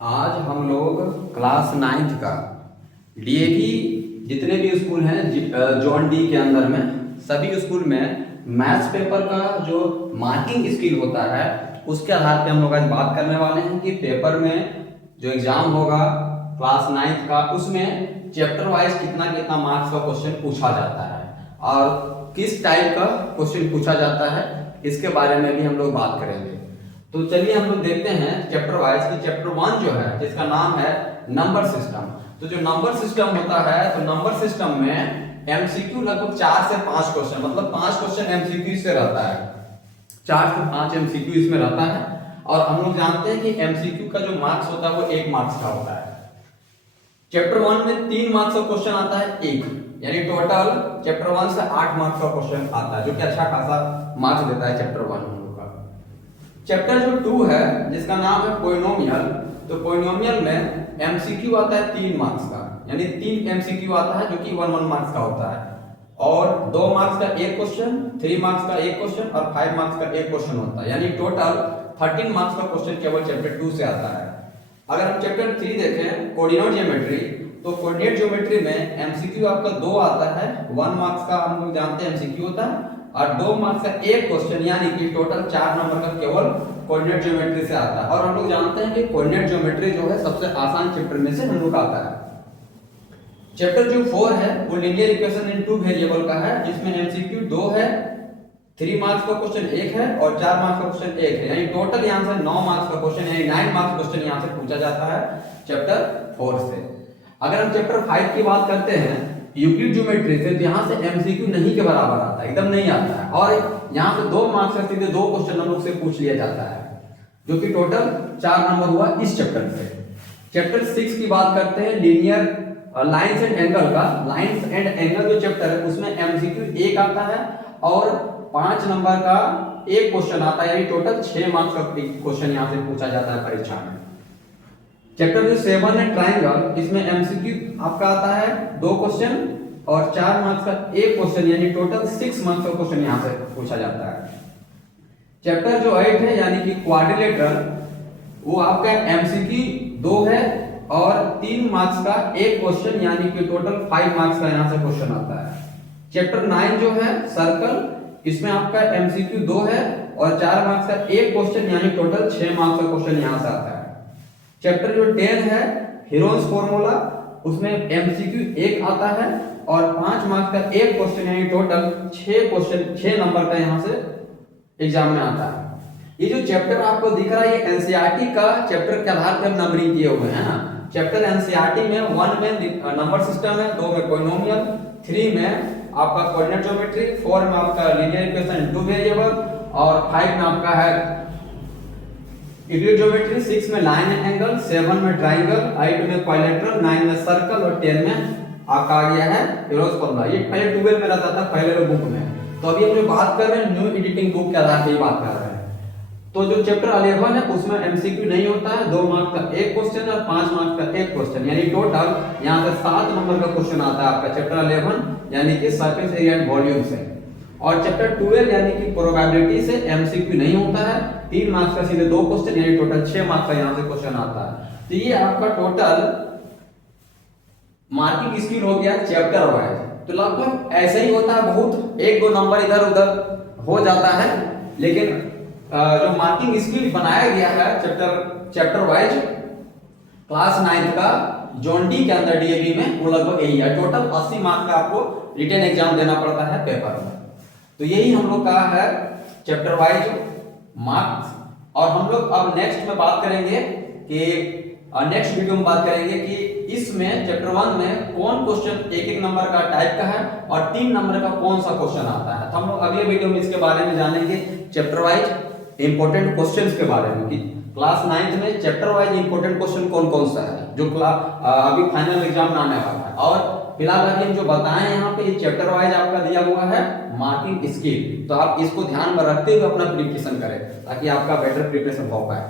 आज हम लोग क्लास 9th का डीएवी जितने भी स्कूल हैं जॉन डी के अंदर में सभी स्कूल में मैथ्स पेपर का जो मार्किंग स्किल होता है उसके आधार पे हम लोग आज बात करने वाले हैं कि पेपर में जो एग्जाम होगा क्लास 9th का उसमें चैप्टर वाइज कितना कितना मार्क्स का क्वेश्चन पूछा जाता है और किस टाइप का क्वेश्चन पूछा जाता है इसके बारे में भी हम लोग बात करेंगे। तो चलिए हम लोग देखते हैं चैप्टर वाइज की। चैप्टर 1 जो है जिसका नाम है नंबर सिस्टम। तो जो नंबर सिस्टम होता है तो नंबर सिस्टम में एमसीक्यू लगभग 4 से 5 क्वेश्चन मतलब 5 क्वेश्चन एमसीक्यू से रहता है। 4 से 5 एमसीक्यू इसमें रहता है और हम लोग जानते हैं कि एमसीक्यू का जो मार्क्स होता है वो 1 मार्क्स का होता है। चैप्टर 1 में 3 मार्क्स का क्वेश्चन आता है एक, यानी टोटल चैप्टर 1 से 8 मार्क्स का क्वेश्चन आता है जो कि अच्छा खासा मार्क्स देता है चैप्टर 1 हम लोग का। चैप्टर जो 2 है जिसका नाम है पोलिनोमियल, तो पोलिनोमियल में एमसीक्यू आता है 3 मार्क्स का, यानी 3 एमसीक्यू आता है जो कि 1 मार्क्स का होता है और 2 मार्क्स का एक क्वेश्चन, 3 मार्क्स का एक क्वेश्चन और 5 मार्क्स का एक क्वेश्चन होता है, यानी टोटल 13 मार्क्स का क्वेश्चन केवल चैप्टर 2 से आता है। अगर हम चैप्टर 3 देखें कोऑर्डिनेट ज्योमेट्री, तो कोऑर्डिनेट ज्योमेट्री में एमसीक्यू आपका 2 आता है, 1 मार्क्स का हम लोग जानते हैं एमसीक्यू होता है और 2 मार्क्स का एक क्वेश्चन, यानी कि टोटल 4 नंबर का केवल कोऑर्डिनेट ज्योमेट्री से आता है। और हम लोग जानते हैं कि कोऑर्डिनेट ज्योमेट्री जो है सबसे आसान चैप्टर में से हम लोग आता है। चैप्टर जो 4 है वो लीनियर इक्वेशन इन 2 वेरिएबल का है जिसमें एमसीक्यू 2 है, 3 मार्क्स का क्वेश्चन एक है और 4 मार्क्स का क्वेश्चन एक है, यानी टोटल यहां से 9 मार्क्स का क्वेश्चन यानी 9 मार्क्स क्वेश्चन यहां से पूछा जाता है चैप्टर 4 से। अगर हम चैप्टर 5 की बात करते हैं यूक्लिड ज्योमेट्री से, तो यहां से एमसीक्यू नहीं के बराबर आता है, एकदम नहीं आता है और यहां से 2 मार्क्स का सीधे 2 क्वेश्चन हम लोग से पूछ लिया जाता है जो कि टोटल 4 नंबर हुआ इस चैप्टर से। चैप्टर 6 की बात करते हैं लीनियर लाइंस एंड एंगल का। लाइंस एंड एंगल जो चैप्टर है उसमें एमसीक्यू 1 आता है और 5 नंबर का एक क्वेश्चन आता है, यानी टोटल 6 मार्क्स का क्वेश्चन यहां से पूछा जाता है परीक्षा में। चैप्टर जो 7 है ट्रायंगल, इसमें एमसीक्यू आपका आता है 2 क्वेश्चन और 4 मार्क्स का एक क्वेश्चन, यानी टोटल 6 मार्क्स का क्वेश्चन यहां से पूछा जाता है। चैप्टर जो 8 है यानी कि क्वाड्रिलेटरल, वो आपका एमसीक्यू 2 है और 3 मार्क्स का एक क्वेश्चन, यानी कि टोटल 5 मार्क्स का यहां से क्वेश्चन आता है। चैप्टर 9 जो है सर्कल, इसमें आपका एमसीक्यू 2 है और 4 मार्क्स का एक क्वेश्चन, यानी टोटल 6 मार्क्स का क्वेश्चन यहां से आता है। चैप्टर जो 10 है हीरोन्स फार्मूला, उसमें एमसीक्यू 1 आता है और 5 मार्क्स का एक क्वेश्चन, यानी टोटल 6 क्वेश्चन 6 नंबर का यहां से एग्जाम में आता है। ये जो चैप्टर आपको दिख रहा है ये एनसीईआरटी का चैप्टर के आधार पर नंबरिंग किए हुए हैं ना। चैप्टर एनसीईआरटी में 1 में नंबर सिस्टम है, 2 में पॉलिनोमियल, 3 में आपका कोऑर्डिनेट ज्योमेट्री, 4 में आपका लीनियर इक्वेशन इन 2 वेरिएबल और 5 में आपका है यूक्लिड ज्योमेट्री, 6 में लाइन एंड एंगल, 7 में ट्रायंगल, 8 में क्वाड्रिलेटरल, 9 में सर्कल और 10 में आपका आ गया है हीरोन्स फार्मूला। ये पहले 12 में रहता था पहले बुक में, तो अभी हम जो बात कर रहे हैं न्यू एडिटिंग बुक के आधार पे ही बात कर रहे हैं। तो जो चैप्टर 11 है उसमें एमसीक्यू नहीं होता है, 2 मार्क्स का एक क्वेश्चन और 5 मार्क्स का एक क्वेश्चन, यानी टोटल यहां से 7 नंबर का क्वेश्चन आता है आपका चैप्टर 11 यानी कि सरफेस एरिया एंड वॉल्यूम से। और चैप्टर 12 यानी कि प्रोबेबिलिटी से एमसीक्यू नहीं होता है, 3 मार्क्स का सीधे 2 क्वेश्चन, यानी टोटल 6 मार्क्स का यहां से क्वेश्चन आता है। तो ये आपका टोटल मार्किंग स्किल हो गया चैप्टर वाइज। तो लगभग ऐसे ही होता है, बहुत 1-2 नंबर इधर उधर हो जाता है, लेकिन जो मार्किंग स्किल बनाया गया है चैप्टर वाइज क्लास 9th का जॉन डी के अंदर डीएवी में वो लगभग यही है। टोटल 80 मार्क्स का आपको रिटन एग्जाम देना पड़ता है पेपर में। तो यही हम लोग का है चैप्टर वाइज मार्क्स। और हम लोग अब नेक्स्ट में बात करेंगे कि नेक्स्ट वीडियो में बात करेंगे कि इसमें चैप्टर 1 में कौन क्वेश्चन 1-1 नंबर का टाइप का है और 3 नंबर का कौन सा क्वेश्चन आता है। तो हम लोग अगले वीडियो में इसके बारे में जानेंगे चैप्टर वाइज इंपॉर्टेंट क्वेश्चंस के बारे में कि क्लास 9th में चैप्टर वाइज इंपॉर्टेंट क्वेश्चन कौन कौन सा है जो अभी फाइनल एग्जाम में आने वाला है। और फिलहाल अभी हम जो बताएं यहाँ पे ये चैप्टर वाइज आपका दिया हुआ है मार्किंग स्किल, तो आप इसको ध्यान में रखते हुए अपना प्रिपरेशन करें ताकि आपका बेटर प्रिपरेशन हो पाए।